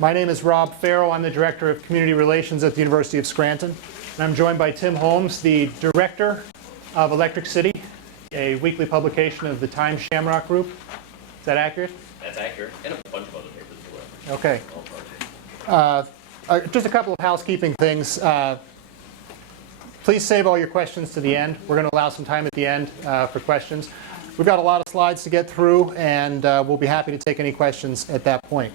My name is Rob Farrell. I'm the Director of Community Relations at the University of Scranton. And I'm joined by Tim Holmes, the Director of Electric City, a weekly publication of the Times Shamrock Group. Is that accurate? That's accurate. And a bunch of other papers as well. Okay. Just a couple of housekeeping things. Please save all your questions to the end. We're going to allow some time at the end for questions. We've got a lot of slides to get through, and we'll be happy to take any questions at that point.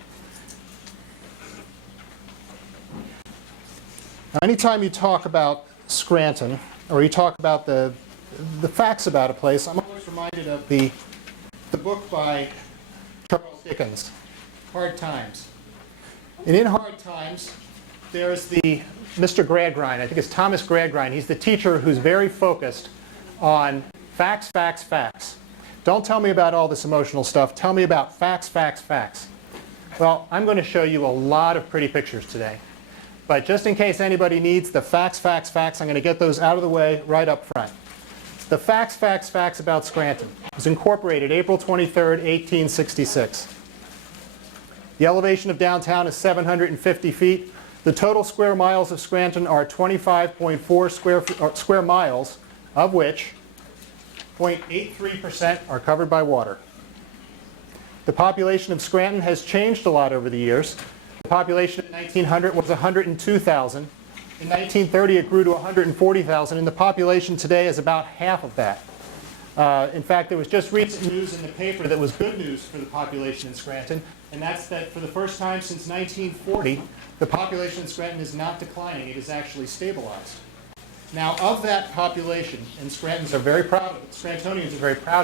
Now, anytime you talk about Scranton, or you talk about the facts about a place, I'm always reminded of the book by Charles Dickens, Hard Times. And in Hard Times, there's the Mr. Gradgrind. I think it's Thomas Gradgrind. He's the teacher who's very focused on facts, facts, facts. Don't tell me about all this emotional stuff. Tell me about facts, facts, facts. Well, I'm going to show you a lot of pretty pictures today. But just in case anybody needs the facts, facts, facts, I'm going to get those out of the way right up front. The facts, facts, facts about Scranton was incorporated April 23rd, 1866. The elevation of downtown is 750 feet. The total square miles of Scranton are 25.4 square miles, of which 0.83% are covered by water. The population of Scranton has changed a lot over the years. The population in 1900 was 102,000. In 1930, it grew to 140,000, and the population today is about half of that. In fact, there was just recent news in the paper that was good news for the population in Scranton, and that's that for the first time since 1940, the population in Scranton is not declining. It is actually stabilized. Now, of that population, and Scrantonians are very proud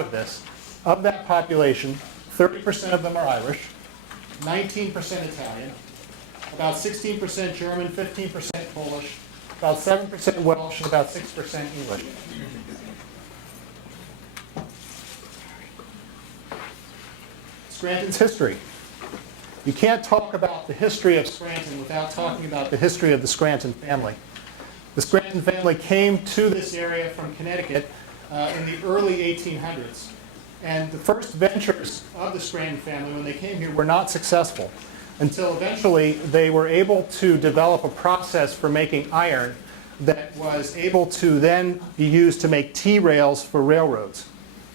of this, of that population, 30% of them are Irish, 19% Italian, about 16% German, 15% Polish, about 7% Welsh, and about 6% English. Scranton's history. You can't talk about the history of Scranton without talking about the history of the Scranton family. The Scranton family came to this area from Connecticut in the early 1800s. And the first ventures of the Scranton family when they came here were not successful until eventually they were able to develop a process for making iron that was able to then be used to make T-rails for railroads.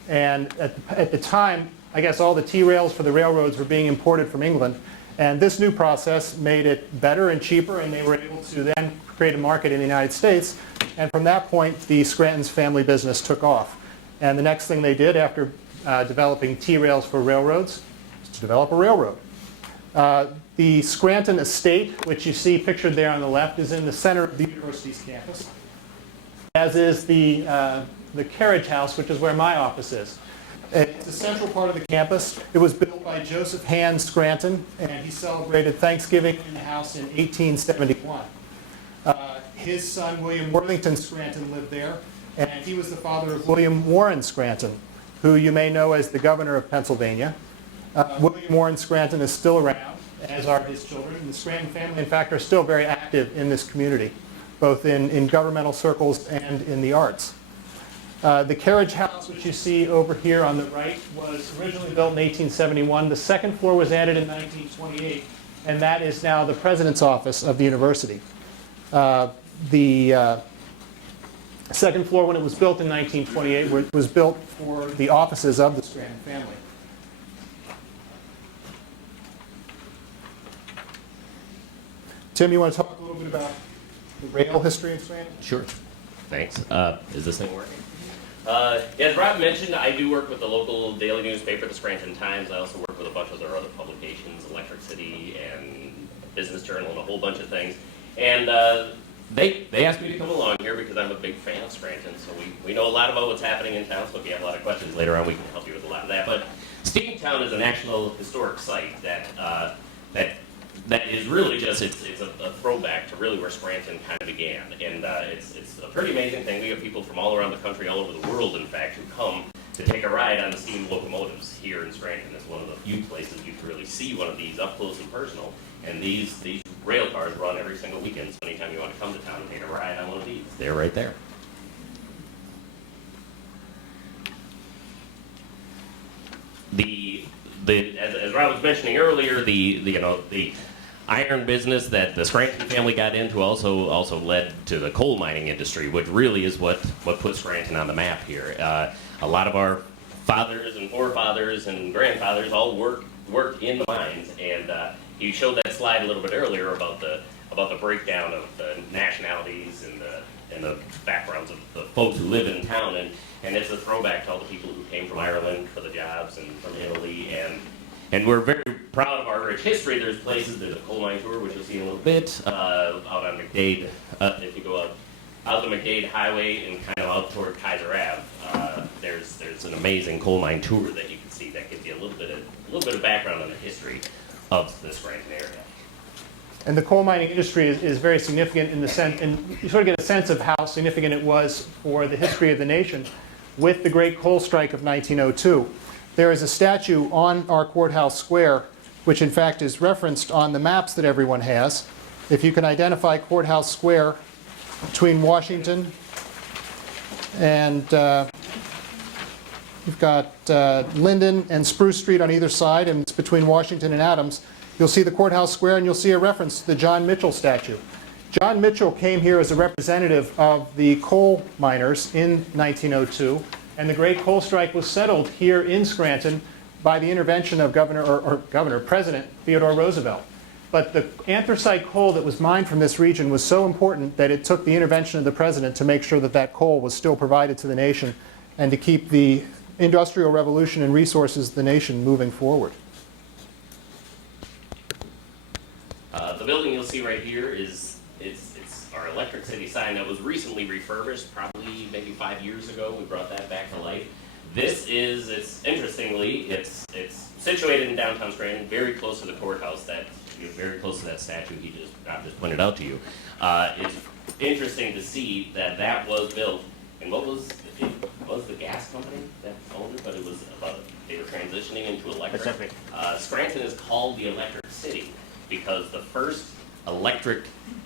And at the time, I guess all the T-rails for the railroads were being imported from England. And this new process made it better and cheaper, and they were able to then create a market in the United States. And from that point, the Scranton's family business took off. And the next thing they did after developing T-rails for railroads was to develop a railroad. The Scranton estate, which you see pictured there on the left, is in the center of the university's campus, as is the carriage house, which is where my office is. It's a central part of the campus. It was built by Joseph Hand Scranton, and he celebrated Thanksgiving in the house in 1871. His son, William Worthington Scranton, lived there, and he was the father of William Warren Scranton, who you may know as the governor of Pennsylvania. William Warren Scranton is still around, as are his children. And the Scranton family, in fact, are still very active in this community, both in governmental circles and in the arts. The carriage house, which you see over here on the right, was originally built in 1871. The second floor was added in 1928, and that is now the president's office of the university. The second floor, when it was built in 1928, was built for the offices of the Scranton family. Tim, you want to talk a little bit about the rail history of Scranton? Sure. Thanks. Is this thing working? As Rob mentioned, I do work with the local daily newspaper, the Scranton Times. I also work with a bunch of their other publications, Electric City and Business Journal and a whole bunch of things. And they asked me to come along here because I'm a big fan of Scranton. So we know a lot about what's happening in town, so if you have a lot of questions later on, we can help you with a lot of that. But Steamtown is a national historic site that is really just, it's a throwback to really where Scranton kind of began. And it's a pretty amazing thing. We have people from all around the country, all over the world, in fact, who come to take a ride on the steam locomotives here in Scranton. It's one of the few places you can really see one of these up close and personal. And these rail cars run every single weekend, so anytime you want to come to town and take a ride on one of these, they're right there. As Rob was mentioning earlier, iron business that the Scranton family got into also led to the coal mining industry, which really is what put Scranton on the map here. A lot of our fathers and forefathers and grandfathers all worked in the mines, and you showed that slide a little bit earlier about the breakdown of the nationalities and the backgrounds of the folks who live in town, and it's a throwback to all the people who came from Ireland for the jobs and from Italy, and we're very proud of our rich history. There's a coal mine tour, which you'll see in a little bit, out on McDade. If you go out the McDade Highway and kind of out toward Kaiser Ave, there's an amazing coal mine tour that you can see that gives you a little bit of background on the history of the Scranton area. And the coal mining industry is very significant in the sense, and you sort of get a sense of how significant it was for the history of the nation with the great coal strike of 1902. There is a statue on our Courthouse Square, which in fact is referenced on the maps that everyone has. If you can identify Courthouse Square between Washington and you've got Linden and Spruce Street on either side, and it's between Washington and Adams. You'll see the Courthouse Square, and you'll see a reference to the John Mitchell statue. John Mitchell came here as a representative of the coal miners in 1902, and the great coal strike was settled here in Scranton by the intervention of President Theodore Roosevelt. But the anthracite coal that was mined from this region was so important that it took the intervention of the president to make sure that that coal was still provided to the nation and to keep the industrial revolution and resources of the nation moving forward. The building you'll see right here it's our Electric City sign that was recently refurbished, probably maybe 5 years ago. We brought that back to life. It's situated in downtown Scranton, very close to the courthouse, very close to that statue Rob just pointed out to you. It's interesting to see that was built, and it was the gas company that owned it, but they were transitioning into electric. Scranton is called the Electric City because the first electric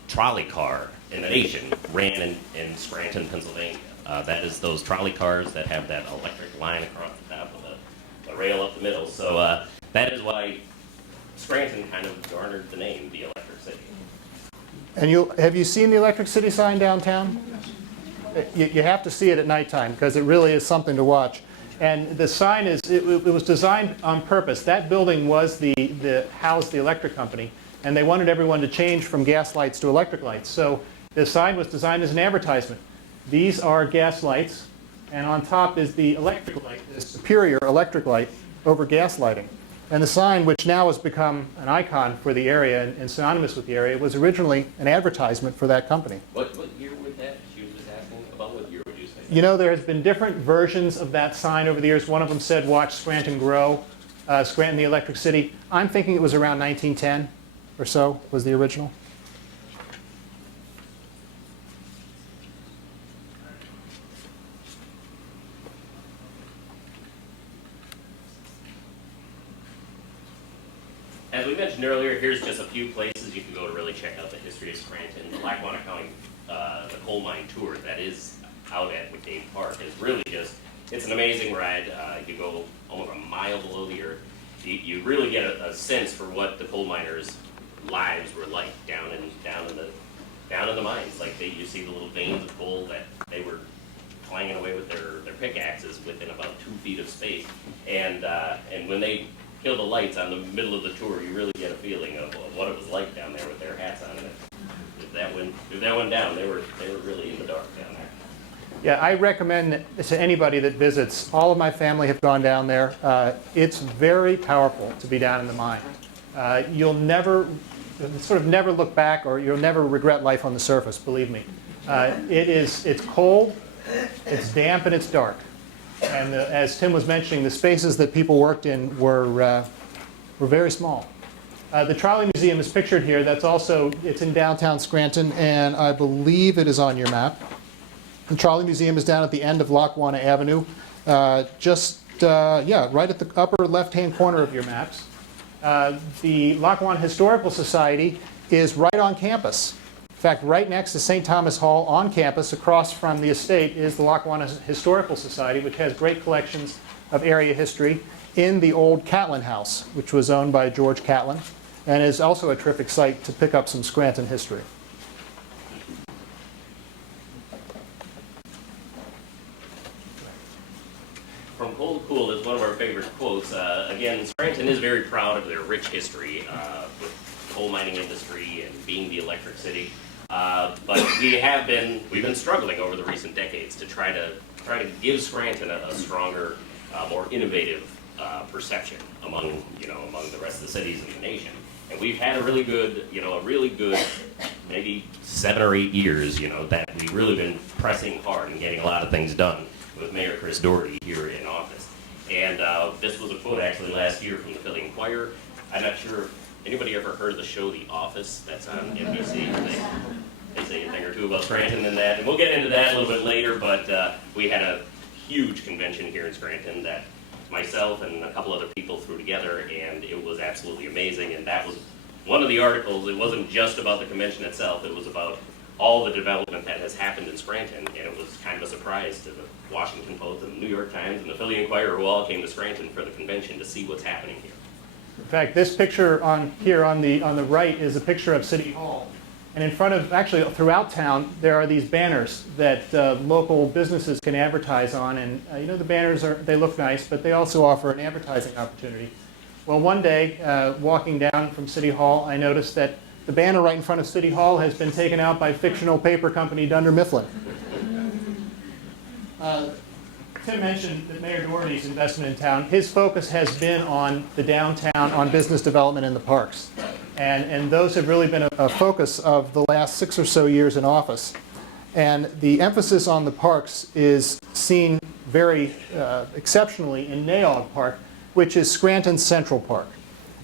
trolley car in the nation ran in Scranton, Pennsylvania. That is those trolley cars that have that electric line across the top of the rail up the middle. So that is why Scranton kind of garnered the name, the Electric City. And have you seen the Electric City sign downtown? You have to see it at nighttime because it really is something to watch. And the sign it was designed on purpose. That building was housed the electric company, and they wanted everyone to change from gas lights to electric lights. So the sign was designed as an advertisement. These are gas lights, and on top is the electric light, the superior electric light over gas lighting. And the sign, which now has become an icon for the area and synonymous with the area, was originally an advertisement for that company. What year would that? She was just asking about what year would you say? You know, there has been different versions of that sign over the years. One of them said, "Watch Scranton grow," Scranton the Electric City. I'm thinking it was around 1910 or so was the original. As we mentioned earlier, here's just a few places you can go to really check out the history of Scranton. The Lackawanna County, the coal mine tour that is out at McDade Park is really it's an amazing ride. You go almost a mile below the earth. You really get a sense for what the coal miners' lives were like down in the mines. Like you see the little veins of coal that they were clanging away with their pickaxes within about 2 feet of space. And when they kill the lights on the middle of the tour, you really get a feeling of what it was like down there with their hats on. And if that went down, they were really in the dark down there. Yeah, I recommend to anybody that visits. All of my family have gone down there. It's very powerful to be down in the mine. You'll never look back, or you'll never regret life on the surface, believe me. It's cold, it's damp, and it's dark. And as Tim was mentioning, the spaces that people worked in were very small. The Trolley Museum is pictured here. It's in downtown Scranton, and I believe it is on your map. The Trolley Museum is down at the end of Lackawanna Avenue, right at the upper left-hand corner of your maps. The Lackawanna Historical Society is right on campus. In fact, right next to St. Thomas Hall on campus, across from the estate, is the Lackawanna Historical Society, which has great collections of area history in the old Catlin House, which was owned by George Catlin. and is also a terrific site to pick up some Scranton history. From Cold to Cool is one of our favorite quotes. Again, Scranton is very proud of their rich history with coal mining industry and being the electric city. But we've been struggling over the recent decades to try to give Scranton a stronger, more innovative perception among the rest of the cities in the nation. And we've had a really good maybe 7 or 8 years, that we've really been pressing hard and getting a lot of things done with Mayor Chris Doherty here in office. And this was a quote actually last year from the Philly Inquirer. I'm not sure if anybody ever heard of the show The Office that's on NBC. They say a thing or two about Scranton and that, and we'll get into that a little bit later, but we had a huge convention here in Scranton that myself and a couple other people threw together, and it was absolutely amazing. And that was one of the articles. It wasn't just about the convention itself, it was about all the development that has happened in Scranton, and it was kind of a surprise to the Washington Post and the New York Times and the Philly Inquirer, who all came to Scranton for the convention to see what's happening here. In fact, this picture on the right is a picture of City Hall. And in front of, actually throughout town, there are these banners that local businesses can advertise on. And the banners they look nice, but they also offer an advertising opportunity. Well, one day, walking down from City Hall, I noticed that the banner right in front of City Hall has been taken out by fictional paper company Dunder Mifflin. Tim mentioned that Mayor Doherty's investment in town. His focus has been on the downtown, on business development in the parks. And those have really been a focus of the last 6 or so years in office. And the emphasis on the parks is seen very exceptionally in Naog Park, which is Scranton's Central Park.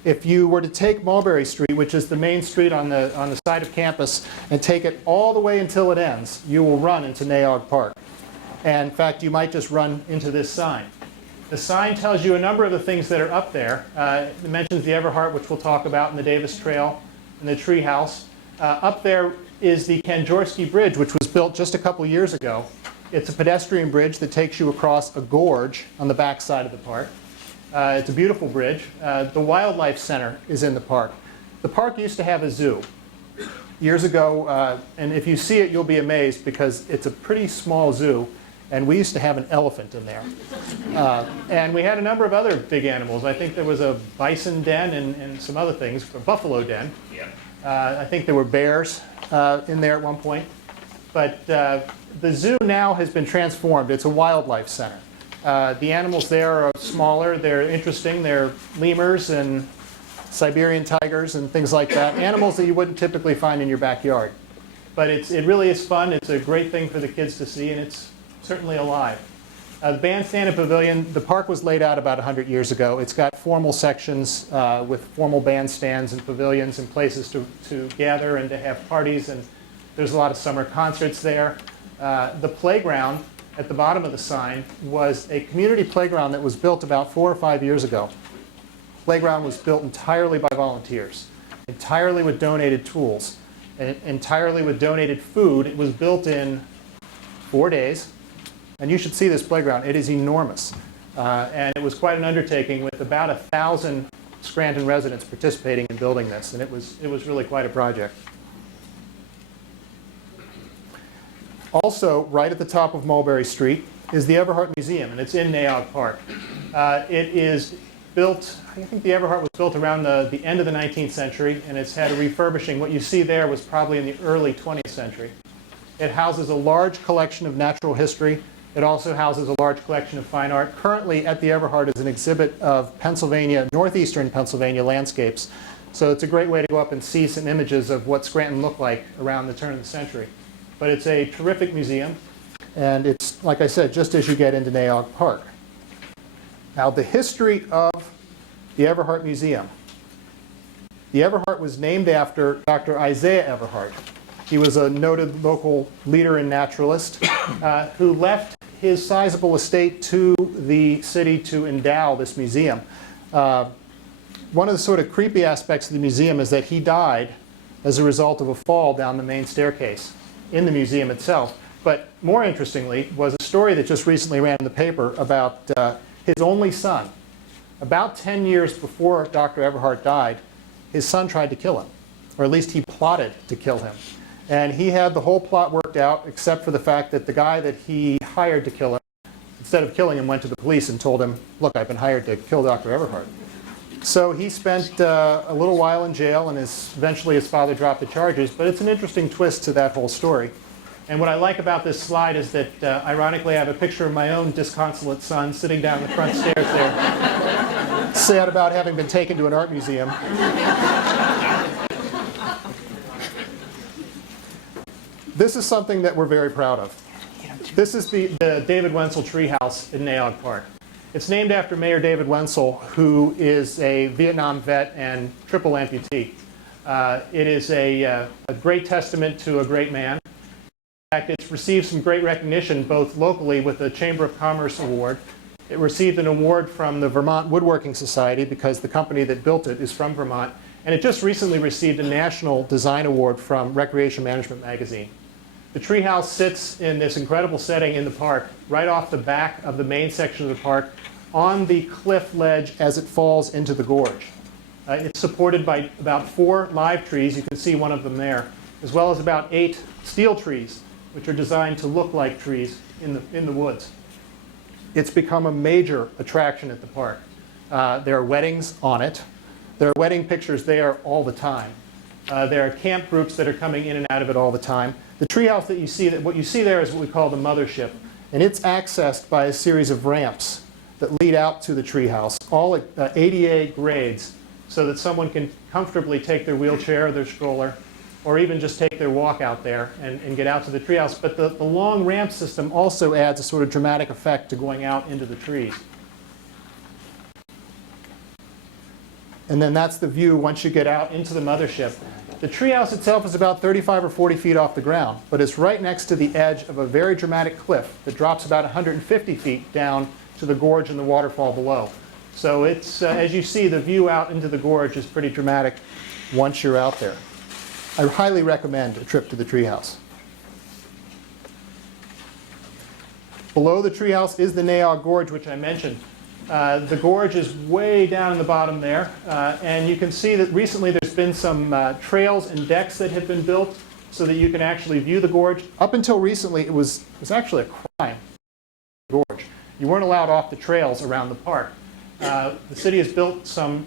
If you were to take Mulberry Street, which is the main street on the side of campus, and take it all the way until it ends, you will run into Naog Park. And in fact, you might just run into this sign. The sign tells you a number of the things that are up there. It mentions the Eberhardt, which we'll talk about, and the Davis Trail, and the Tree House. Up there is the Kanjorski Bridge, which was built just a couple years ago. It's a pedestrian bridge that takes you across a gorge on the back side of the park. It's a beautiful bridge. The Wildlife Center is in the park. The park used to have a zoo years ago, and if you see it, you'll be amazed because it's a pretty small zoo. And we used to have an elephant in there. And we had a number of other big animals. I think there was a bison den and some other things, a buffalo den. Yeah. I think there were bears in there at one point. But the zoo now has been transformed. It's a wildlife center. The animals there are smaller. They're interesting. They're lemurs and Siberian tigers and things like that. Animals that you wouldn't typically find in your backyard. But it really is fun. It's a great thing for the kids to see, and it's certainly alive. The Bandstand Pavilion, the park was laid out about 100 years ago. It's got formal sections with formal bandstands and pavilions and places to gather and to have parties, and there's a lot of summer concerts there. The playground at the bottom of the sign was a community playground that was built about 4 or 5 years ago. The playground was built entirely by volunteers, entirely with donated tools, and entirely with donated food. It was built in 4 days. And you should see this playground. It is enormous. And it was quite an undertaking with about 1,000 Scranton residents participating in building this. And it was really quite a project. Also, right at the top of Mulberry Street is the Eberhardt Museum, and it's in Naog Park. It is built, I think the Eberhardt was built around the end of the 19th century, and it's had a refurbishing. What you see there was probably in the early 20th century. It houses a large collection of natural history. It also houses a large collection of fine art. Currently at the Eberhardt is an exhibit of northeastern Pennsylvania landscapes. So it's a great way to go up and see some images of what Scranton looked like around the turn of the century. But it's a terrific museum, and it's, like I said, just as you get into Naog Park. Now, the history of the Eberhardt Museum. The Eberhardt was named after Dr. Isaiah Eberhardt. He was a noted local leader and naturalist who left his sizable estate to the city to endow this museum. One of the sort of creepy aspects of the museum is that he died as a result of a fall down the main staircase in the museum itself. But more interestingly was a story that just recently ran in the paper about his only son. About 10 years before Dr. Eberhardt died, his son tried to kill him, or at least he plotted to kill him. And he had the whole plot worked out, except for the fact that the guy that he hired to kill him, instead of killing him, went to the police and told him, look, I've been hired to kill Dr. Eberhardt. So he spent a little while in jail, and eventually his father dropped the charges. But it's an interesting twist to that whole story. And what I like about this slide is that, ironically, I have a picture of my own disconsolate son sitting down the front stairs there, sad about having been taken to an art museum. This is something that we're very proud of. This is the David Wenzel treehouse in Naog Park. It's named after Mayor David Wenzel, who is a Vietnam vet and triple amputee. It is a great testament to a great man. In fact, it's received some great recognition both locally with the Chamber of Commerce Award. It received an award from the Vermont Woodworking Society because the company that built it is from Vermont. And it just recently received a National Design Award from Recreation Management Magazine. The treehouse sits in this incredible setting in the park, right off the back of the main section of the park, on the cliff ledge as it falls into the gorge. It's supported by about 4 live trees, you can see one of them there, as well as about 8 steel trees, which are designed to look like trees in the woods. It's become a major attraction at the park. There are weddings on it. There are wedding pictures there all the time. There are camp groups that are coming in and out of it all the time. The treehouse that you see, what you see there is what we call the Mothership, and it's accessed by a series of ramps that lead out to the treehouse, all at ADA grades, so that someone can comfortably take their wheelchair or their stroller, or even just take their walk out there and get out to the treehouse. But the long ramp system also adds a sort of dramatic effect to going out into the trees. And then that's the view once you get out into the Mothership. The treehouse itself is about 35 or 40 feet off the ground, but it's right next to the edge of a very dramatic cliff that drops about 150 feet down to the gorge and the waterfall below. So it's, as you see, the view out into the gorge is pretty dramatic once you're out there. I highly recommend a trip to the treehouse. Below the treehouse is the Naog Gorge, which I mentioned. The gorge is way down in the bottom there, and you can see that recently there's been some trails and decks that have been built so that you can actually view the gorge. Up until recently, it was actually a crime. Gorge. You weren't allowed off the trails around the park. The city has built some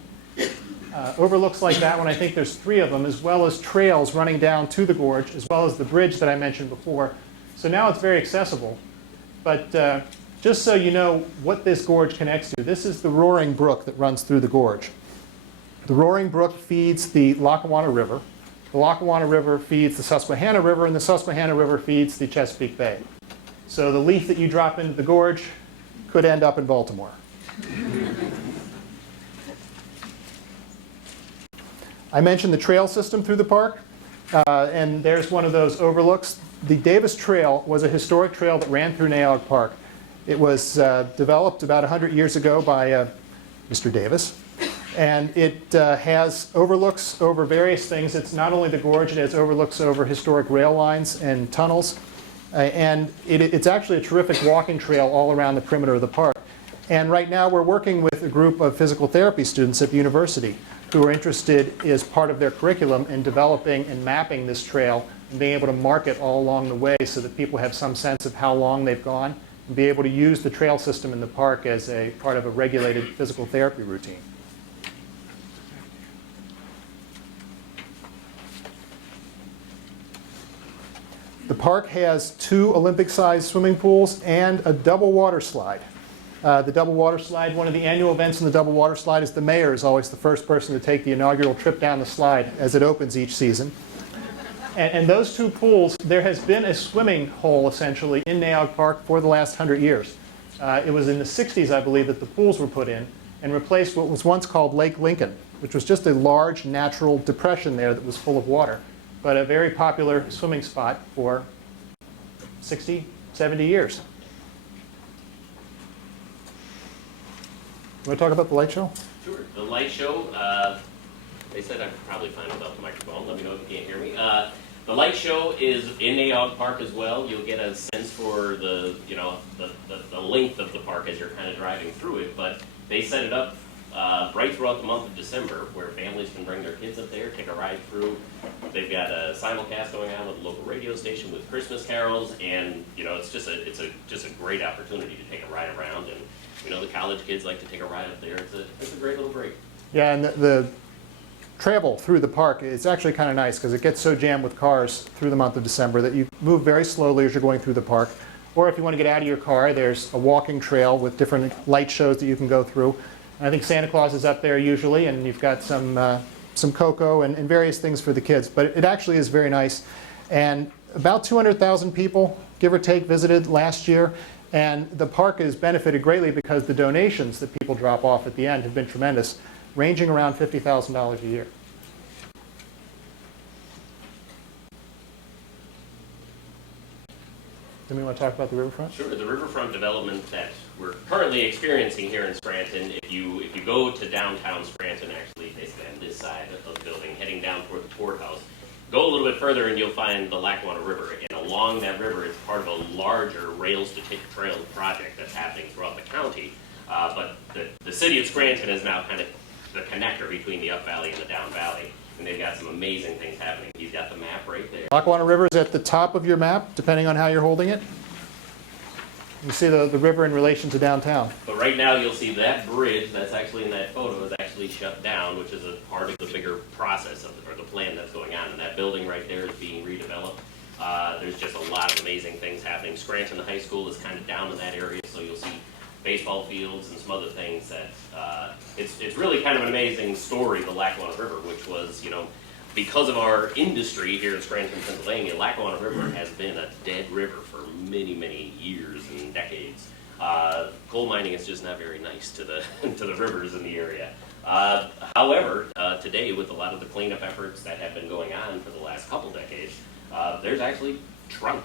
overlooks like that one. I think there's 3 of them, as well as trails running down to the gorge, as well as the bridge that I mentioned before. So now it's very accessible. But just so you know what this gorge connects to, this is the roaring brook that runs through the gorge. The roaring brook feeds the Lackawanna River. The Lackawanna River feeds the Susquehanna River, and the Susquehanna River feeds the Chesapeake Bay. So the leaf that you drop into the gorge could end up in Baltimore. I mentioned the trail system through the park, and there's one of those overlooks. The Davis Trail was a historic trail that ran through Naog Park. It was developed about 100 years ago by Mr. Davis, and it has overlooks over various things. It's not only the gorge, it has overlooks over historic rail lines and tunnels, and it's actually a terrific walking trail all around the perimeter of the park. And right now we're working with a group of physical therapy students at the university who are interested as part of their curriculum in developing and mapping this trail and being able to mark it all along the way so that people have some sense of how long they've gone and be able to use the trail system in the park as a part of a regulated physical therapy routine. The park has 2 Olympic-sized swimming pools and a double water slide. The double water slide, one of the annual events in the double water slide is the mayor is always the first person to take the inaugural trip down the slide as it opens each season. And those 2 pools, there has been a swimming hole essentially in Naog Park for the last 100 years. It was in the 60s, I believe, that the pools were put in and replaced what was once called Lake Lincoln, which was just a large natural depression there that was full of water, but a very popular swimming spot for 60, 70 years. You want to talk about the light show? Sure. The light show, they said I could probably find without the microphone. Let me know if you can't hear me. The light show is in Naog Park as well. You'll get a sense for the length of the park as you're kind of driving through it. But they set it up right throughout the month of December, where families can bring their kids up there, take a ride through. They've got a simulcast going on with a local radio station with Christmas carols, and you know, it's just a great opportunity to take a ride around. And you know, the college kids like to take a ride up there. It's a great little break. Yeah, and the travel through the park is actually kind of nice because it gets so jammed with cars through the month of December that you move very slowly as you're going through the park. Or if you want to get out of your car, there's a walking trail with different light shows that you can go through. And I think Santa Claus is up there usually, and you've got some cocoa and various things for the kids. But it actually is very nice. And about 200,000 people, give or take, visited last year. And the park has benefited greatly because the donations that people drop off at the end have been tremendous, ranging around $50,000 a year. Do we want to talk about the riverfront? Sure. The riverfront development that we're currently experiencing here in Scranton, if you go to downtown Scranton, actually basically on this side of the building, heading down toward the courthouse, go a little bit further and you'll find the Lackawanna River. And along that river, it's part of a larger Rails to Trails project that's happening throughout the county. But the city of Scranton is now kind of the connector between the up valley and the down valley. And they've got some amazing things happening. He's got the map right there. Lackawanna River is at the top of your map, depending on how you're holding it. You see the river in relation to downtown. But right now you'll see that bridge that's actually in that photo is actually shut down, which is a part of the bigger process of the plan that's going on. And that building right there is being redeveloped. There's just a lot of amazing things happening. Scranton High School is kind of down in that area, so you'll see baseball fields and some other things that it's really kind of an amazing story, the Lackawanna River, which was, you know, because of our industry here in Scranton, Pennsylvania, Lackawanna River has been a dead river for many, many years and decades. Coal mining is just not very nice to the to the rivers in the area. However, today with a lot of the cleanup efforts that have been going on for the last couple decades, there's actually trout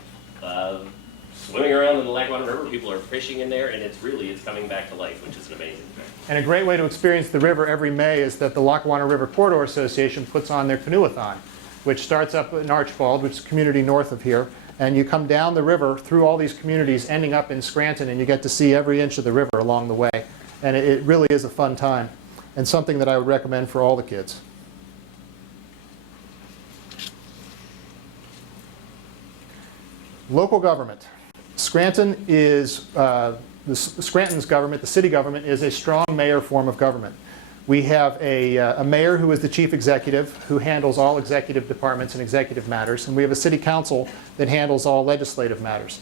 swimming around in the Lackawanna River. People are fishing in there, and it's coming back to life, which is an amazing thing. And a great way to experience the river every May is that the Lackawanna River Corridor Association puts on their canoeathon, which starts up in Archbald, which is a community north of here, and you come down the river through all these communities, ending up in Scranton, and you get to see every inch of the river along the way. And it really is a fun time, and something that I would recommend for all the kids. Local government. Scranton is, Scranton's government, the city government, is a strong mayor form of government. We have a mayor who is the chief executive, who handles all executive departments and executive matters, and we have a city council that handles all legislative matters.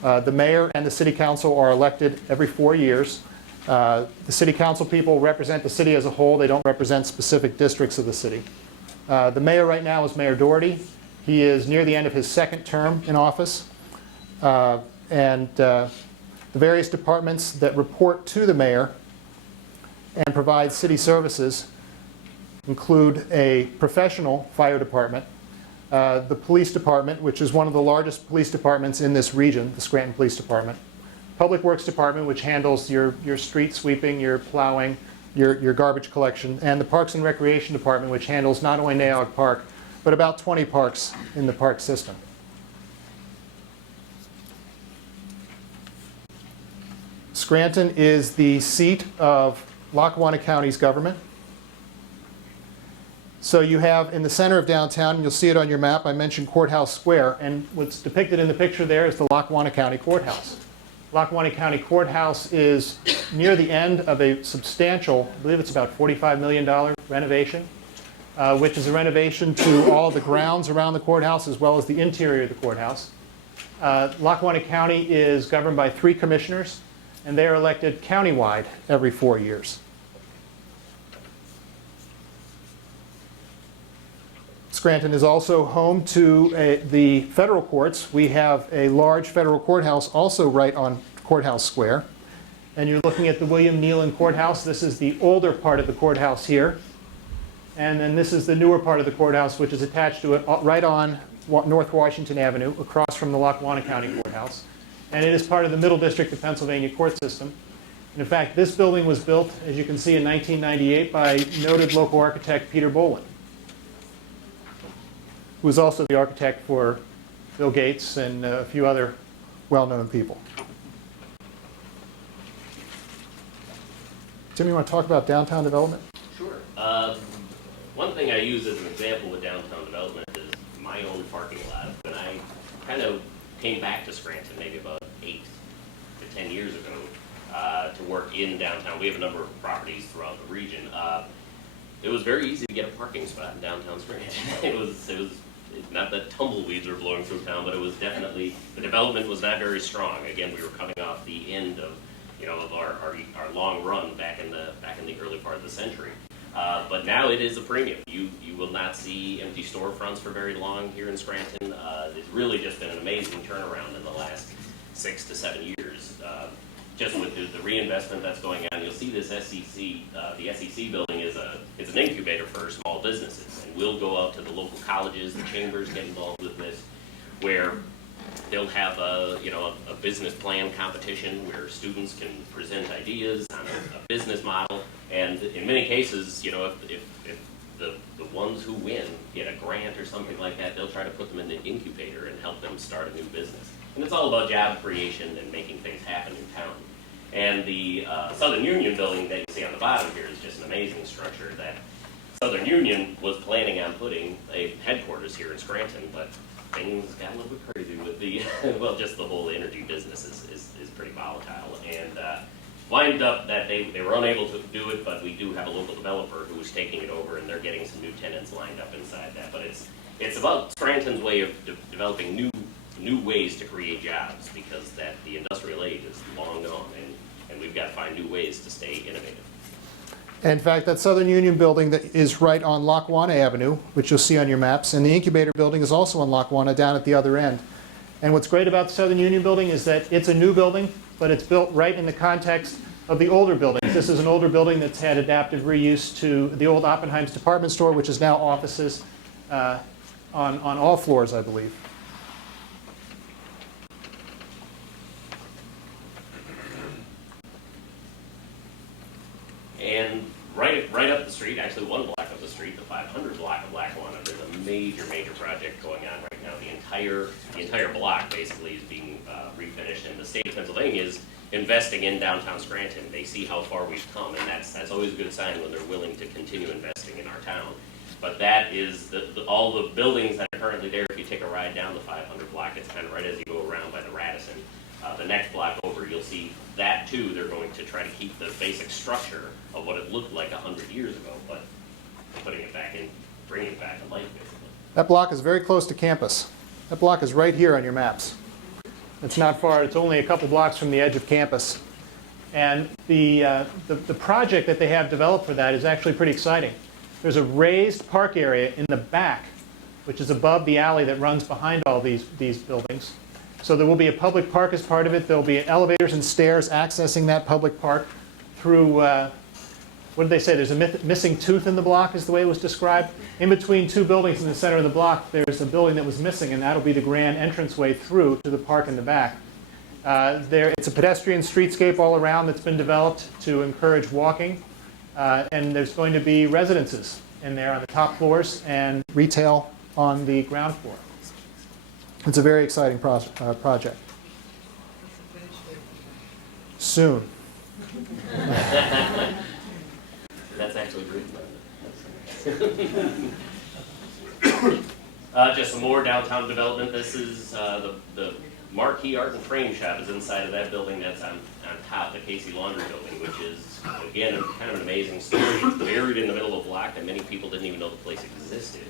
The mayor and the city council are elected every 4 years. The city council people represent the city as a whole. They don't represent specific districts of the city. The mayor right now is Mayor Doherty. He is near the end of his second term in office. The various departments that report to the mayor and provide city services include a professional fire department, the police department, which is one of the largest police departments in this region, the Scranton Police Department, Public Works Department, which handles your street sweeping, your plowing, your garbage collection, and the Parks and Recreation Department, which handles not only Naog Park, but about 20 parks in the park system. Scranton is the seat of Lackawanna County's government. So you have in the center of downtown, and you'll see it on your map, I mentioned Courthouse Square, and what's depicted in the picture there is the Lackawanna County Courthouse. Lackawanna County Courthouse is near the end of a substantial, I believe it's about $45 million renovation, which is a renovation to all the grounds around the courthouse as well as the interior of the courthouse. Lackawanna County is governed by 3 commissioners, and they are elected countywide every 4 years. Scranton is also home to the federal courts. We have a large federal courthouse also right on Courthouse Square. And you're looking at the William Nealon Courthouse. This is the older part of the courthouse here. And then this is the newer part of the courthouse, which is attached to it right on North Washington Avenue, across from the Lackawanna County Courthouse. And it is part of the Middle District of Pennsylvania court system. And in fact, this building was built, as you can see, in 1998 by noted local architect Peter Bolin, who was also the architect for Bill Gates and a few other well-known people. Tim, you want to talk about downtown development? Sure. One thing I use as an example with downtown development is my own parking lot. When I kind of came back to Scranton maybe about 8 to 10 years ago to work in downtown, we have a number of properties throughout the region. It was very easy to get a parking spot in downtown Scranton. It was not that tumbleweeds were blowing through town, but it was definitely, the development was not very strong. Again, we were coming off the end of, of our long run back in the early part of the century. But now it is a premium. You will not see empty storefronts for very long here in Scranton. It's really just been an amazing turnaround in the last 6 to 7 years. Just with the reinvestment that's going on, you'll see this SEC, the SEC building is an incubator for small businesses, and we'll go out to the local colleges, the chambers get involved with this, where they'll have a business plan competition where students can present ideas on a business model, and in many cases, if the ones who win get a grant or something like that, they'll try to put them in the incubator and help them start a new business. And it's all about job creation and making things happen in town. And the Southern Union building that you see on the bottom here is just an amazing structure that Southern Union was planning on putting a headquarters here in Scranton, but things got a little bit crazy with the, just the whole energy business is pretty volatile. And wind up that they were unable to do it, but we do have a local developer who is taking it over, and they're getting some new tenants lined up inside that. But it's about Scranton's way of developing new ways to create jobs, because the industrial age is long gone, and we've got to find new ways to stay innovative. In fact, that Southern Union building that is right on Lackawanna Avenue, which you'll see on your maps, and the incubator building is also on Lackawanna down at the other end. And what's great about the Southern Union building is that it's a new building, but it's built right in the context of the older buildings. This is an older building that's had adaptive reuse to the old Oppenheim's department store, which is now offices on all floors, I believe. And right up the street, actually one block up the street, the 500 block of Lackawanna, there's a major project going on right now. The entire block basically is being refinished, and the state of Pennsylvania is investing in downtown Scranton. They see how far we've come, and that's always a good sign when they're willing to continue investing in our town. But that is all the buildings that are currently there. If you take a ride down the 500 block, it's kind of right as you go around by the Radisson. The next block over, you'll see that too. They're going to try to keep the basic structure of what it looked like 100 years ago, but putting it back in, bringing it back to life, basically. That block is very close to campus. That block is right here on your maps. It's not far. It's only a couple blocks from the edge of campus. And the project that they have developed for that is actually pretty exciting. There's a raised park area in the back, which is above the alley that runs behind all these buildings. So there will be a public park as part of it. There will be elevators and stairs accessing that public park through, what did they say? There's a missing tooth in the block is the way it was described. In between two buildings in the center of the block, there's a building that was missing, and that'll be the grand entranceway through to the park in the back. It's a pedestrian streetscape all around that's been developed to encourage walking. And there's going to be residences in there on the top floors and retail on the ground floor. It's a very exciting project. Soon. That's actually great. Just some more downtown development. This is the Marquee Art and Frame Shop is inside of that building that's on top, the Casey Laundry Building, which is, again, kind of an amazing story. It's buried in the middle of a block that many people didn't even know the place existed.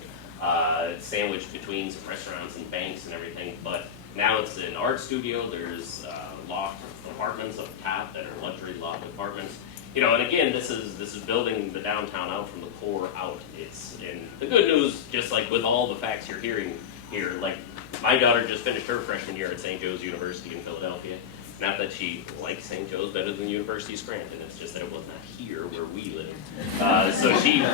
It's sandwiched between some restaurants and banks and everything, but now it's an art studio. There's loft apartments up top that are luxury loft apartments. And again, this is building the downtown out from the core out. And the good news, just like with all the facts you're hearing here, like my daughter just finished her freshman year at St. Joe's University in Philadelphia. Not that she likes St. Joe's better than the University of Scranton, it's just that it was not here where we live. So she,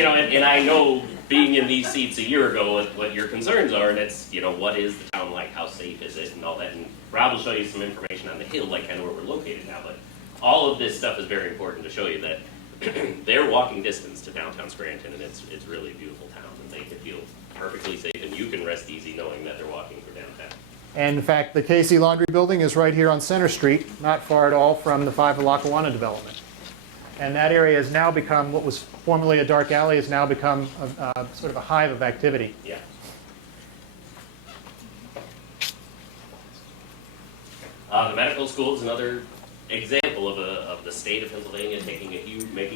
and I know being in these seats a year ago what your concerns are, and it's, what is the town like, how safe is it, and all that. And Rob will show you some information on the hill, like kind of where we're located now, but all of this stuff is very important to show you that they're walking distance to downtown Scranton, and it's really a beautiful town, and they can feel perfectly safe, and you can rest easy knowing that they're walking through downtown. And in fact, the Casey Laundry Building is right here on Center Street, not far at all from the 5 Lackawanna development. And that area has now become, what was formerly a dark alley, has now become sort of a hive of activity. Yeah. The medical school is another example of the state of Pennsylvania making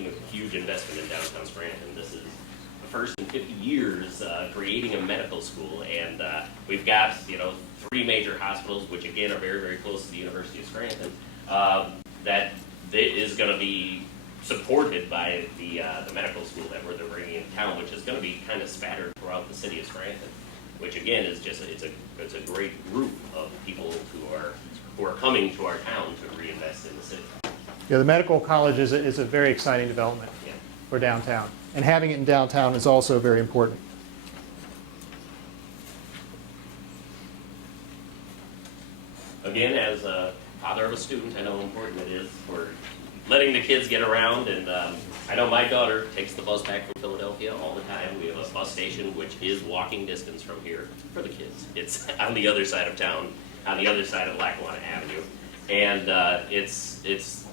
a huge investment in downtown Scranton. This is the first in 50 years creating a medical school, and we've got 3 major hospitals, which again are very, very close to the University of Scranton. That is going to be supported by the medical school that they're bringing into town, which is going to be kind of spattered throughout the city of Scranton. Which again is just it's a great group of people who are coming to our town to reinvest in the city. Yeah, the medical college is a very exciting development for downtown. And having it in downtown is also very important. Again, as a father of a student, I know how important it is for letting the kids get around. And I know my daughter takes the bus back from Philadelphia all the time. We have a bus station which is walking distance from here for the kids. It's on the other side of town, on the other side of Lackawanna Avenue. And it's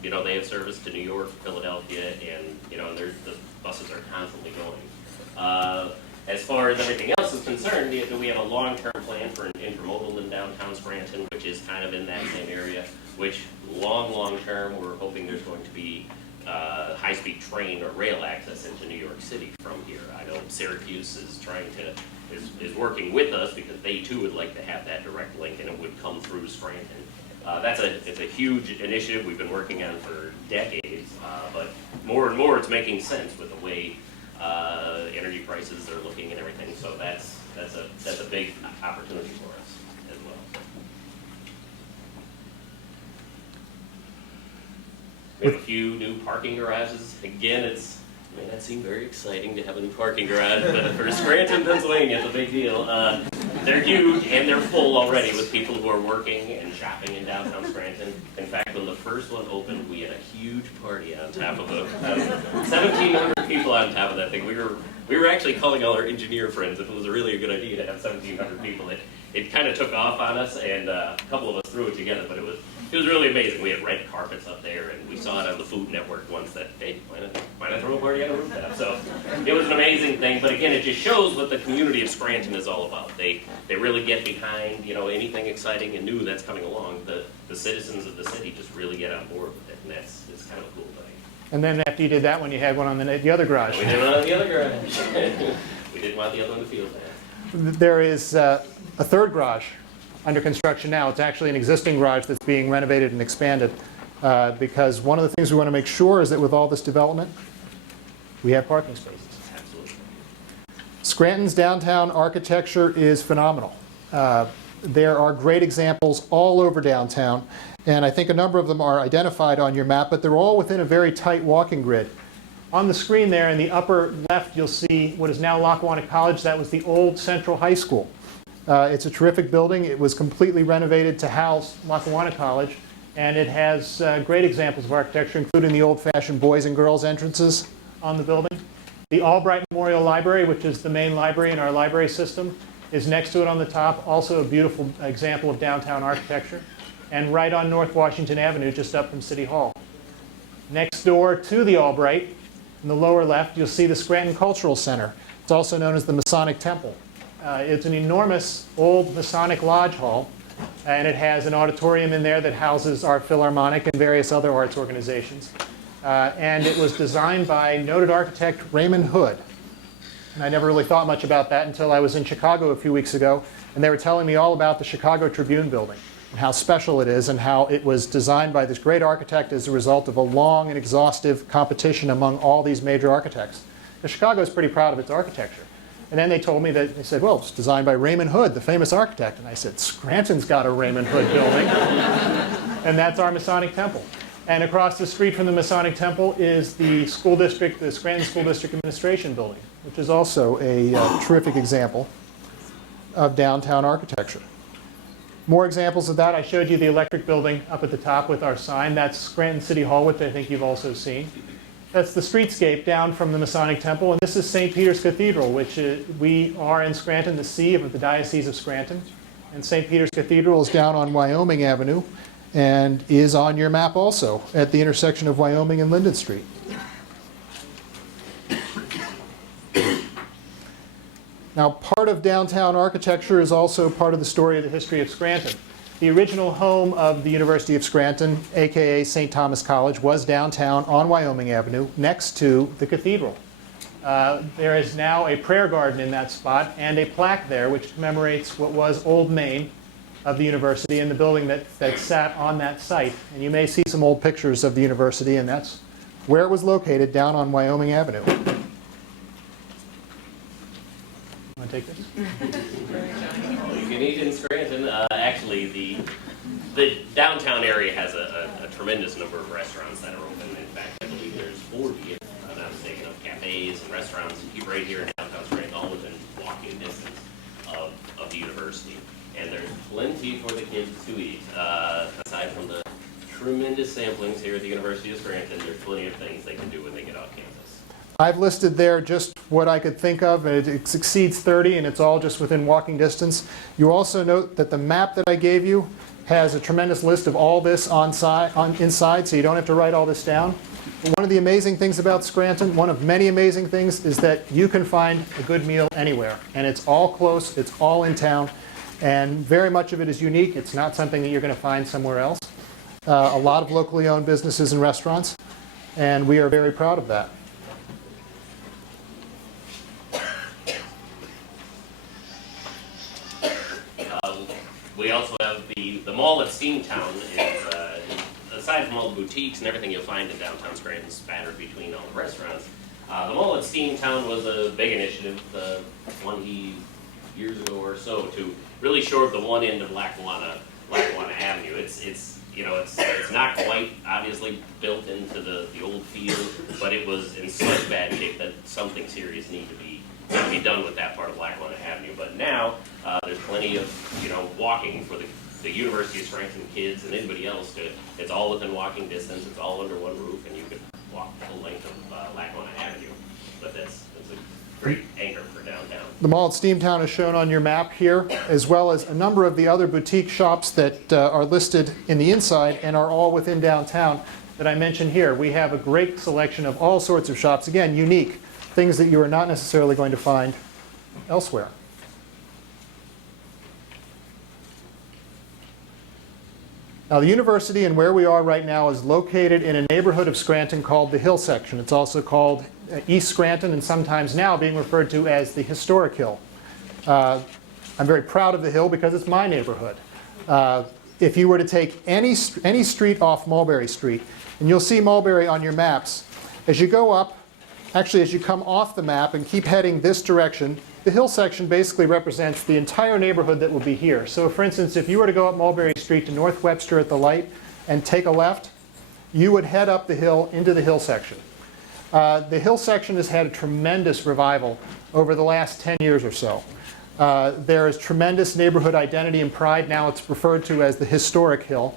they have service to New York, Philadelphia, and the buses are constantly going. As far as everything else is concerned, we have a long-term plan for an intermodal in downtown Scranton, which is kind of in that same area, which long-term, we're hoping there's going to be high-speed train or rail access into New York City from here. I know Syracuse is working with us because they too would like to have that direct link, and it would come through Scranton. It's a huge initiative we've been working on for decades, but more and more it's making sense with the way energy prices are looking and everything. So that's a big opportunity for us as well. We have a few new parking garages. Again, it may not seem very exciting to have a new parking garage, but for Scranton, Pennsylvania, it's a big deal. They're huge and they're full already with people who are working and shopping in downtown Scranton. In fact, when the first one opened, we had a huge party on top of it. 1,700 people on top of that thing. We were actually calling all our engineer friends if it was really a good idea to have 1,700 people. It kind of took off on us, and a couple of us threw it together, but it was really amazing. We had red carpets up there, and we saw it on the Food Network once that, hey, why not throw a party on a rooftop? So it was an amazing thing, but again, it just shows what the community of Scranton is all about. They really get behind, anything exciting and new that's coming along. The citizens of the city just really get on board with it, and it's kind of a cool thing. And then after you did that one, you had one on the other garage. We did one on the other garage. We didn't want the other one to feel bad. There is a third garage under construction now. It's actually an existing garage that's being renovated and expanded because one of the things we want to make sure is that with all this development, we have parking spaces. Absolutely. Scranton's downtown architecture is phenomenal. There are great examples all over downtown, and I think a number of them are identified on your map, but they're all within a very tight walking grid. On the screen there in the upper left, you'll see what is now Lackawanna College. That was the old Central High School. It's a terrific building. It was completely renovated to house Lackawanna College, and it has great examples of architecture, including the old-fashioned boys and girls entrances on the building. The Albright Memorial Library, which is the main library in our library system, is next to it on the top, also a beautiful example of downtown architecture, and right on North Washington Avenue, just up from City Hall. Next door to the Albright, in the lower left, you'll see the Scranton Cultural Center. It's also known as the Masonic Temple. It's an enormous old Masonic lodge hall, and it has an auditorium in there that houses our Philharmonic and various other arts organizations. And it was designed by noted architect Raymond Hood. And I never really thought much about that until I was in Chicago a few weeks ago, and they were telling me all about the Chicago Tribune building and how special it is and how it was designed by this great architect as a result of a long and exhaustive competition among all these major architects. Now, Chicago is pretty proud of its architecture. And then they told me that, they said, well, it's designed by Raymond Hood, the famous architect. And I said, Scranton's got a Raymond Hood building. And that's our Masonic Temple. And across the street from the Masonic Temple is the school district, the Scranton School District Administration Building, which is also a terrific example of downtown architecture. More examples of that. I showed you the electric building up at the top with our sign. That's Scranton City Hall, which I think you've also seen. That's the streetscape down from the Masonic Temple. And this is St. Peter's Cathedral, which we are in Scranton, the see of the Diocese of Scranton. And St. Peter's Cathedral is down on Wyoming Avenue and is on your map also at the intersection of Wyoming and Linden Street. Now, part of downtown architecture is also part of the story of the history of Scranton. The original home of the University of Scranton, aka St. Thomas College, was downtown on Wyoming Avenue next to the cathedral. There is now a prayer garden in that spot and a plaque there which commemorates what was Old Main of the university and the building that sat on that site. And you may see some old pictures of the university, and that's where it was located, down on Wyoming Avenue. Want to take this? You can eat in Scranton. Actually, the downtown area has a tremendous number of restaurants that are open. In fact, I believe there's 40, if I'm not mistaken, of cafes and restaurants right here in downtown Scranton, all within walking distance of the university. And there's plenty for the kids to eat. Aside from the tremendous samplings here at the University of Scranton, there's plenty of things they can do when they get off campus. I've listed there just what I could think of, and it exceeds 30, and it's all just within walking distance. You also note that the map that I gave you has a tremendous list of all this inside, so you don't have to write all this down. But one of the amazing things about Scranton, one of many amazing things, is that you can find a good meal anywhere. And it's all close, it's all in town, and very much of it is unique. It's not something that you're going to find somewhere else. A lot of locally owned businesses and restaurants, and we are very proud of that. We also have the mall at Steamtown. Aside from all the boutiques and everything you'll find in downtown Scranton spattered between all the restaurants, the mall at Steamtown was a big initiative, 20 years ago or so, to really shore up the one end of Lackawanna Avenue. It's not quite obviously built into the old field, but it was in such bad shape that something serious needed to be done with that part of Lackawanna Avenue. But now there's plenty of walking for the University of Scranton kids and anybody else. It's all within walking distance. It's all under one roof, and you could walk the full length of Lackawanna Avenue. But that's a great anchor for downtown. The mall at Steamtown is shown on your map here, as well as a number of the other boutique shops that are listed in the inside and are all within downtown that I mentioned here. We have a great selection of all sorts of shops, again, unique, things that you are not necessarily going to find elsewhere. Now, the university and where we are right now is located in a neighborhood of Scranton called the Hill Section. It's also called East Scranton, and sometimes now being referred to as the Historic Hill. I'm very proud of the Hill because it's my neighborhood. If you were to take any street off Mulberry Street, and you'll see Mulberry on your maps, as you go up, actually as you come off the map and keep heading this direction, the hill section basically represents the entire neighborhood that will be here. So for instance, if you were to go up Mulberry Street to North Webster at the light and take a left, you would head up the hill into the hill section. The hill section has had a tremendous revival over the last 10 years or so. There is tremendous neighborhood identity and pride. Now it's referred to as the Historic Hill.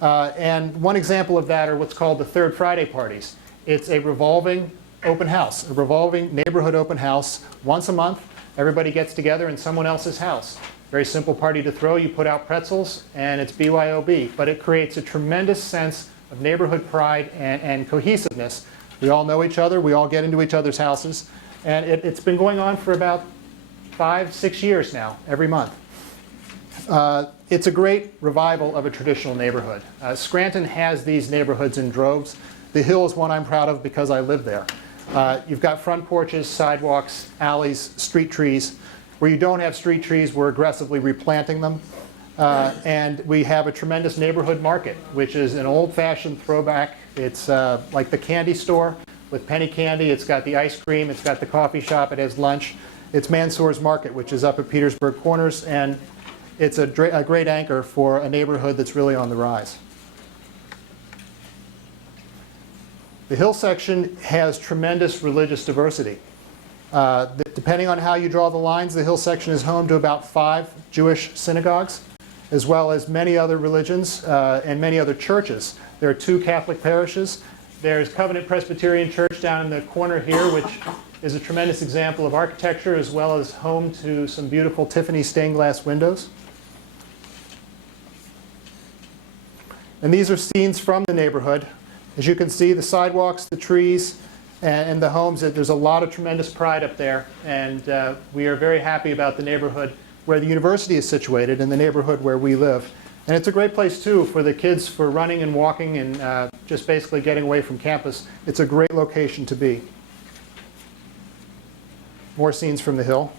And one example of that are what's called the Third Friday parties. It's a revolving open house, a revolving neighborhood open house. Once a month, everybody gets together in someone else's house. Very simple party to throw. You put out pretzels, and it's BYOB. But it creates a tremendous sense of neighborhood pride and cohesiveness. We all know each other. We all get into each other's houses. And it's been going on for about 5-6 years now, every month. It's a great revival of a traditional neighborhood. Scranton has these neighborhoods in droves. The Hill is one I'm proud of because I live there. You've got front porches, sidewalks, alleys, street trees. Where you don't have street trees, we're aggressively replanting them. And we have a tremendous neighborhood market, which is an old-fashioned throwback. It's like the candy store with penny candy. It's got the ice cream. It's got the coffee shop. It has lunch. It's Mansour's Market, which is up at Petersburg Corners. And it's a great anchor for a neighborhood that's really on the rise. The hill section has tremendous religious diversity. Depending on how you draw the lines, the hill section is home to about 5 Jewish synagogues, as well as many other religions and many other churches. There are 2 Catholic parishes. There's Covenant Presbyterian Church down in the corner here, which is a tremendous example of architecture, as well as home to some beautiful Tiffany stained glass windows. And these are scenes from the neighborhood. As you can see, the sidewalks, the trees, and the homes. There's a lot of tremendous pride up there, and we are very happy about the neighborhood where the university is situated and the neighborhood where we live. And it's a great place, too, for the kids for running and walking and just basically getting away from campus. It's a great location to be. More scenes from the Hill.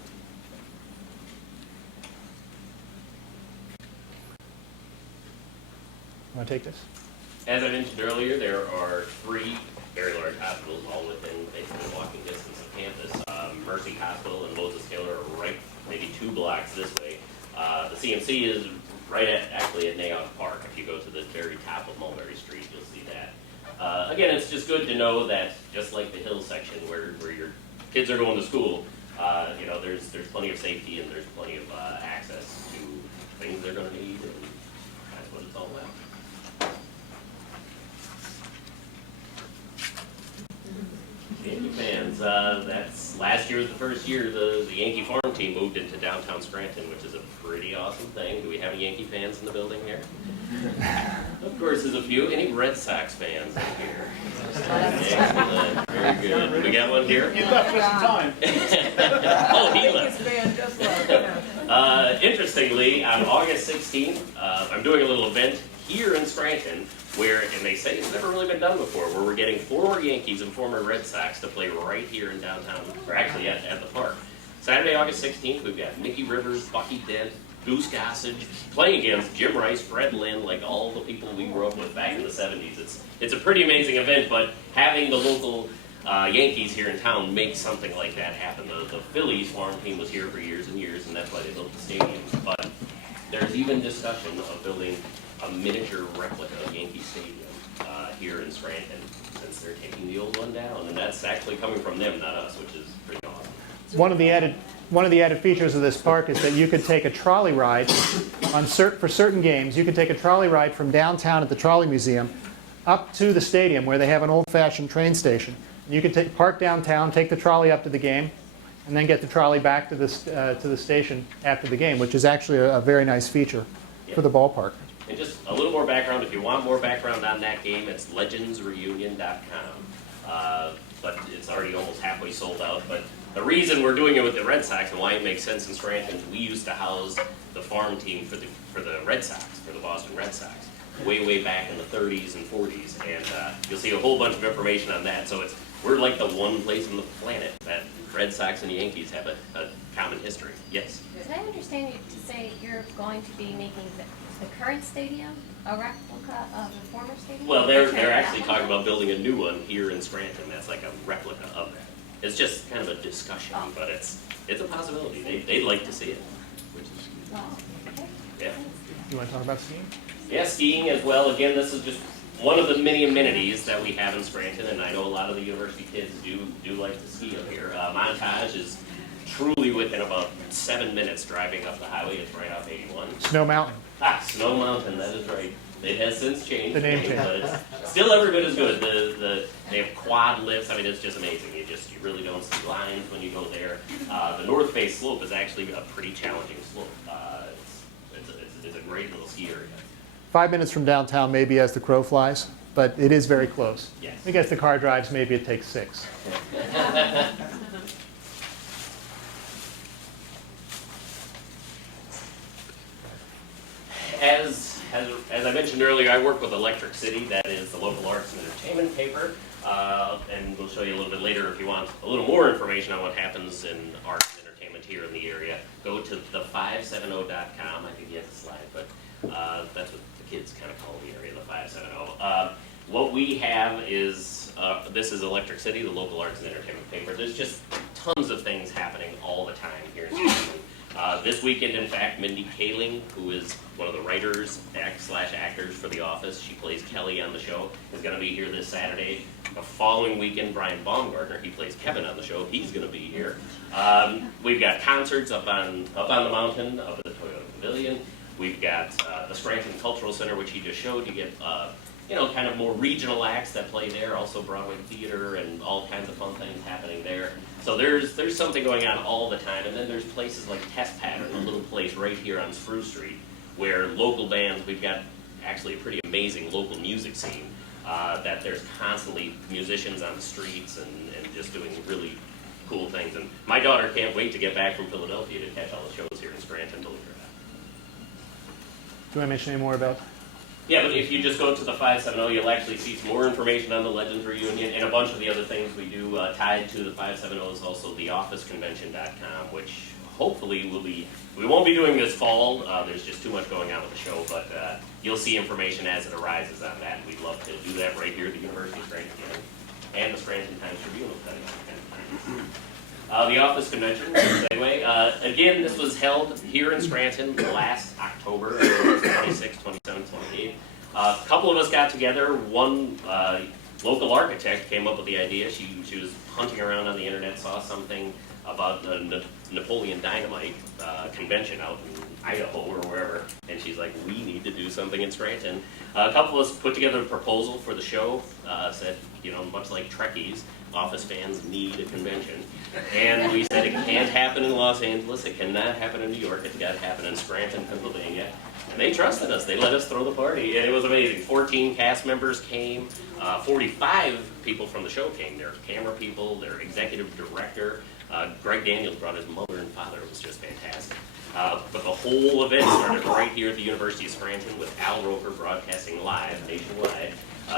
Want to take this? As I mentioned earlier, there are 3 very large hospitals, all within basically walking distance of campus. Mercy Hospital and Moses Taylor are right, maybe 2 blocks this way. The CMC is right actually at Nayoth Park. If you go to the very top of Mulberry Street, you'll see that. Again, it's just good to know that just like the Hill section where your kids are going to school, you know, there's plenty of safety and there's plenty of access to things they're going to need, and that's what it's all about. Yankee fans, that's last year was the first year the Yankee farm team moved into downtown Scranton, which is a pretty awesome thing. Do we have any Yankee fans in the building here? Of course, there's a few. Any Red Sox fans in here? Excellent. Very good. We got one here? He left us time. Oh, he left. Interestingly, on August 16th, I'm doing a little event here in Scranton where, and they say it's never really been done before, where we're getting former Yankees and former Red Sox to play right here in downtown, or actually at the park. Saturday, August 16th, we've got Mickey Rivers, Bucky Dent, Goose Gossage, playing against Jim Rice, Fred Lynn, like all the people we grew up with back in the 70s. It's a pretty amazing event, but having the local Yankees here in town make something like that happen. The Phillies farm team was here for years and years, and that's why they built the stadium. But there's even discussion of building a miniature replica of Yankee Stadium here in Scranton, since they're taking the old one down, and that's actually coming from them, not us, which is pretty awesome. One of the added features of this park is that you could take a trolley ride for certain games. You could take a trolley ride from downtown at the Trolley Museum up to the stadium where they have an old-fashioned train station. You could park downtown, take the trolley up to the game, and then get the trolley back to the station after the game, which is actually a very nice feature for the ballpark. And just a little more background, if you want more background on that game, it's legendsreunion.com. But it's already almost halfway sold out. But the reason we're doing it with the Red Sox and why it makes sense in Scranton is we used to house the farm team for the Red Sox, for the Boston Red Sox, way back in the 30s and 40s. And you'll see a whole bunch of information on that. So we're like the one place on the planet that Red Sox and Yankees have a common history. Yes? Did I understand you to say you're going to be making the current stadium a replica of the former stadium? Well, they're actually talking about building a new one here in Scranton that's like a replica of that. It's just kind of a discussion, but it's a possibility. They'd like to see it. Which is, Okay. yeah. You want to talk about skiing? Yeah, skiing as well. Again, this is just one of the many amenities that we have in Scranton, and I know a lot of the university kids do like to ski up here. Montage is truly within about 7 minutes driving up the highway. It's right off 81. Snow Mountain. Snow Mountain, that is right. It has since changed. The name change. But it's still every bit as good. They have quad lifts. I mean, it's just amazing. You really don't see lines when you go there. The north face slope is actually a pretty challenging slope. It's a great little ski area. 5 minutes from downtown, maybe as the crow flies, but it is very close. Yes. I guess the car drives, maybe it takes 6. As I mentioned earlier, I work with Electric City. That is the local arts and entertainment paper. And we'll show you a little bit later if you want a little more information on what happens in arts and entertainment here in the area. Go to the570.com. I think you have the slide, but that's what the kids kind of call the area, the 570. What we have is, this is Electric City, the local arts and entertainment paper. There's just tons of things happening all the time here in Scranton. This weekend, in fact, Mindy Kaling, who is one of the writers / actors for The Office, she plays Kelly on the show, is going to be here this Saturday. The following weekend, Brian Baumgartner, he plays Kevin on the show, he's going to be here. We've got concerts up on the mountain, up at the Toyota Pavilion. We've got the Scranton Cultural Center, which he just showed. You get kind of more regional acts that play there, also Broadway theater and all kinds of fun things happening there. So there's something going on all the time. And then there's places like Test Pattern, a little place right here on Spruce Street, where local bands, we've got actually a pretty amazing local music scene, that there's constantly musicians on the streets and just doing really cool things. And my daughter can't wait to get back from Philadelphia to catch all the shows here in Scranton, believe it or not. Do I mention any more about? Yeah, but if you just go to the 570, you'll actually see some more information on the Legends Reunion and a bunch of the other things we do tied to the 570 is also theofficeconvention.com, which hopefully we won't be doing this fall. There's just too much going on with the show, but you'll see information as it arises on that. And we'd love to do that right here at the University of Scranton and the Scranton Times Tribune. The Office Convention, anyway. Again, this was held here in Scranton last October, 26, 27, 28. A couple of us got together. One local architect came up with the idea. She was hunting around on the internet, saw something about the Napoleon Dynamite convention out in Idaho or wherever, and she's like, we need to do something in Scranton. A couple of us put together a proposal for the show, said, much like Trekkies, Office fans need a convention. And we said it can't happen in Los Angeles, it cannot happen in New York, it's got to happen in Scranton, Pennsylvania. And they trusted us, they let us throw the party, and it was amazing. 14 cast members came, 45 people from the show came. Their camera people, their executive director, Greg Daniels brought his mother and father, it was just fantastic. But the whole event started right here at the University of Scranton with Al Roker broadcasting live, nationwide,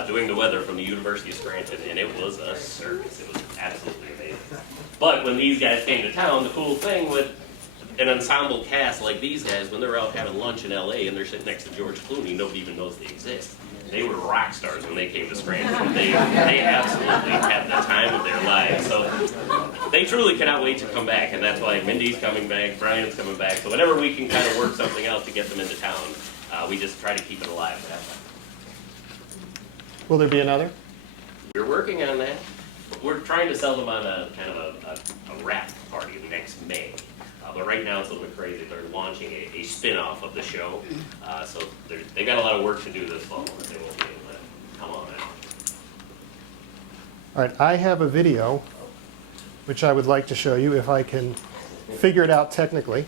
doing the weather from the University of Scranton, and it was a circus. It was absolutely amazing. But when these guys came to town, the cool thing with an ensemble cast like these guys, when they're out having lunch in LA and they're sitting next to George Clooney, nobody even knows they exist. They were rock stars when they came to Scranton. They absolutely had the time of their lives. So they truly cannot wait to come back, and that's why Mindy's coming back, Brian's coming back. So whenever we can kind of work something out to get them into town, we just try to keep it alive. Will there be another? We're working on that. We're trying to sell them on a kind of a wrap party next May. But right now it's a little bit crazy. They're launching a spin-off of the show. So they've got a lot of work to do this fall, but they won't be able to come on out. All right, I have a video which I would like to show you if I can figure it out technically.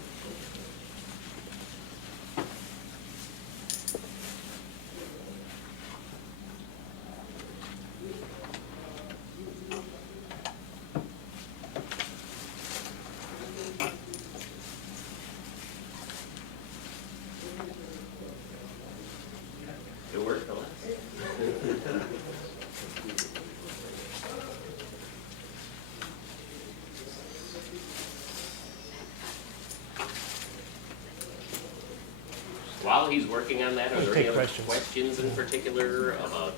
While he's working on that, are there any other questions in particular about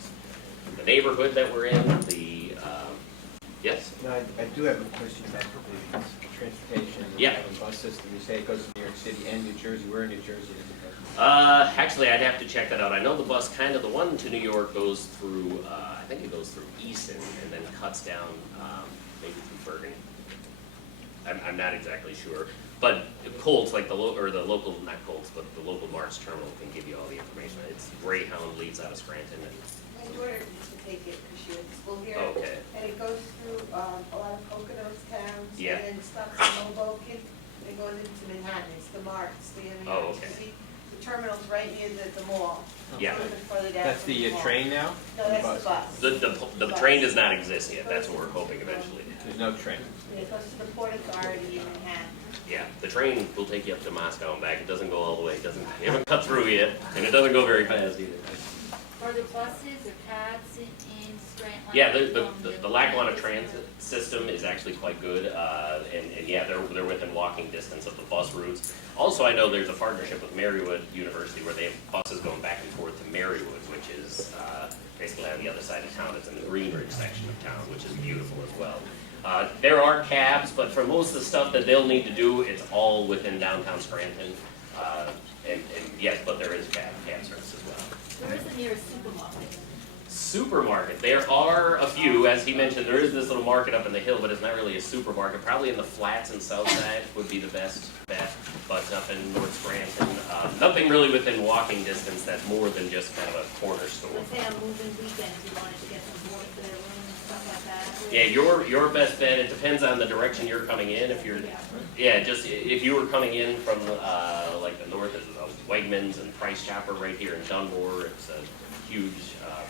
the neighborhood that we're in? Yes? No, I do have a question about the transportation. Yeah. The bus system. You say it goes to New York City and New Jersey. Where in New Jersey does it go? Actually, I'd have to check that out. I know the bus, the one to New York goes through, I think it goes through Easton and then cuts down maybe through Bergen. I'm not exactly sure. But Colts, like the local, not Colts, but the local March terminal can give you all the information. It's Greyhound leaves out of Scranton. My daughter used to take it because she went to school here. Okay. And it goes through a lot of Poconos towns. Yeah. And then it stops in Hoboken and goes into Manhattan. It's the Mart, it's the Oh, okay. See, the terminal's right near the mall. Yeah. A little bit further down That's from the mall. train now? No, that's the bus. The train does not exist yet. That's what we're hoping eventually. There's no train. It goes to the Port Authority in Manhattan. Yeah, the train will take you up to Moscow and back. It doesn't go all the way. It doesn't. You haven't cut through yet, and it doesn't go very fast either. Are there buses or cabs in Scranton? Yeah, the Lackawanna transit system is actually quite good, and yeah, they're within walking distance of the bus routes. Also, I know there's a partnership with Marywood University where they have buses going back and forth to Marywood, which is basically on the other side of town. It's in the Greenridge section of town, which is beautiful as well. There are cabs, but for most of the stuff that they'll need to do, it's all within downtown Scranton. And yes, but there is cab service as well. Where is the nearest supermarket? Supermarket. There are a few. As he mentioned, there is this little market up in the hill, but it's not really a supermarket. Probably in the flats and south side would be the best bet, but up in North Scranton, nothing really within walking distance that's more than just kind of a corner store. Let's say on moving weekends, you wanted to get some water for their room and stuff like that. Yeah, your best bet, it depends on the direction you're coming in. If you're, yeah, just if you were coming in from like the north, there's Wegmans and Price Chopper right here in Dunmore. It's a huge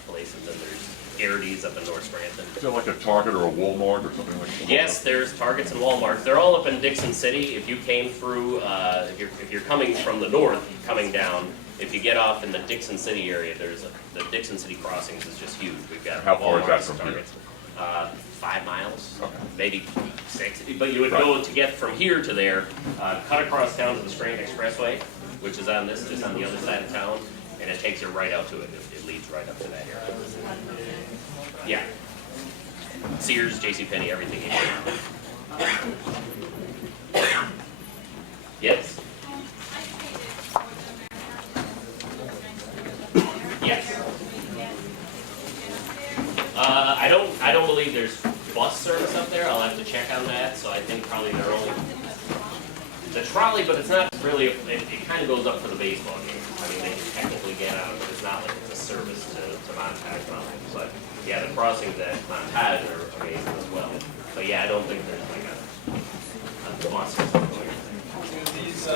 place, and then there's Garrity's up in North Scranton. Is it like a Target or a Walmart or something like that? Yes, there's Targets and Walmarts. They're all up in Dixon City. If you came through, if you're coming from the north, coming down, if you get off in the Dixon City area, the Dixon City crossings is just huge. We've got How far is that Walmarts from and here? Targets. 5 miles, Okay. maybe 6. But you would Right. go to get from here to there, cut across town to the Scranton Expressway, which is just on the other side of town, and it takes you right out to it. It leads right up to that area. Yeah. Sears, JCPenney, everything you need. Yes. Yes. I don't believe there's bus service up there. I'll have to check on that. So I think probably they're only the trolley, but it's not really. It kind of goes up for the baseball game. I mean, they can technically get on it, but it's not like it's a service to Montage Mountain. But yeah, the crossings at Montage are amazing as well. But yeah, I don't think there's like a bus or something like that. These